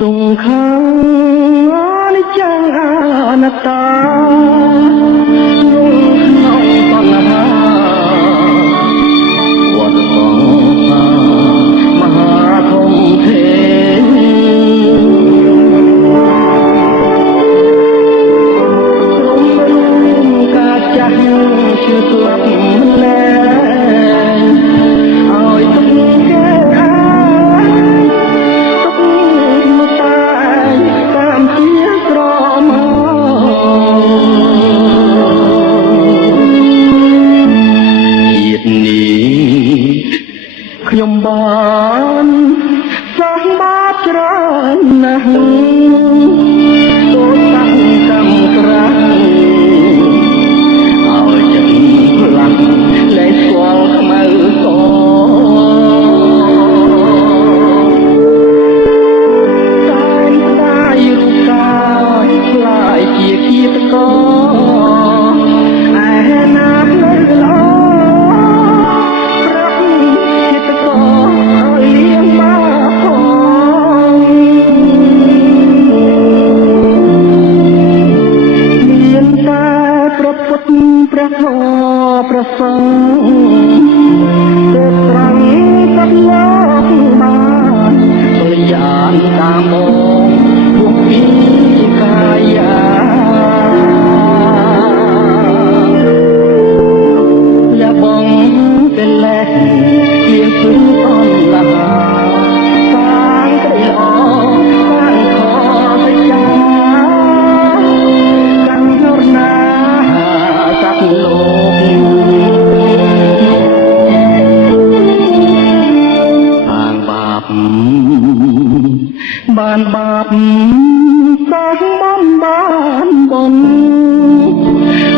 สงขลานิจังอนัตตาลุงน้องตอนละมาวัดสองพามหาพงเทนลมรุ่งกาจังชื่อกลับแลខ្ញុំបានសោះបាបច្រើនណាស់ដូចតាំងកម្មក្រាស់ឲ្យចិត្តផ្លាស់លែងស្គាល់ខ្មៅសតែតែរូបកាយខ្លាយជាគៀតកឯណានៅល្អព្រះធម៌ព្រះសង្ឃទេត្រង់សត្វលោកបានបរិយានតាមមកពួកពីកាយាលះបងពេលលេះមានព្រឹងអនឡាសាងក្តីល្អសាងខសច្ចាកាន់នរណាលោកខាងបាបបានបាបសាងបំបានបុណ្យ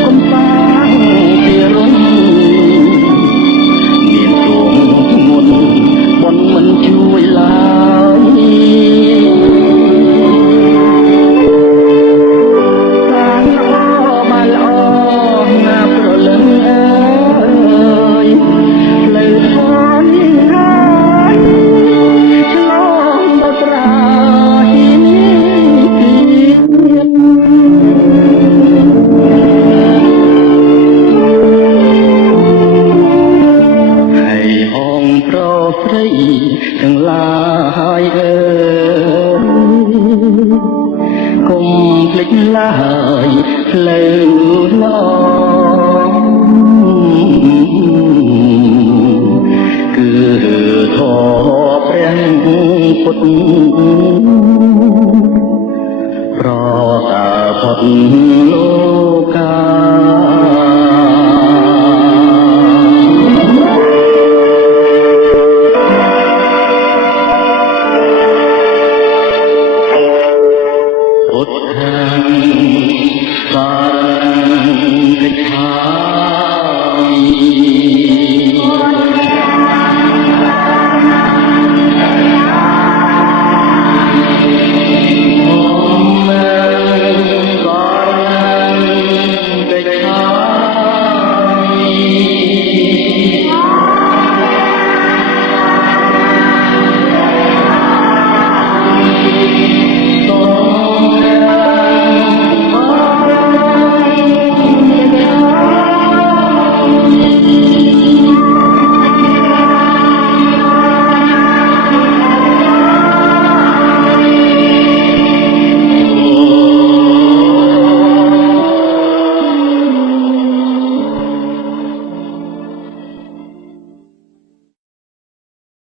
កុំសាងជារុនមានទងធ្ងន់បុណ្យមិនជួយឡើយទាំងឡាយអើយកុំភ្លេចឡើយផ្លូវល្អគឺធម៌ព្រះពុទ្ធប្រសើរផុតលោកា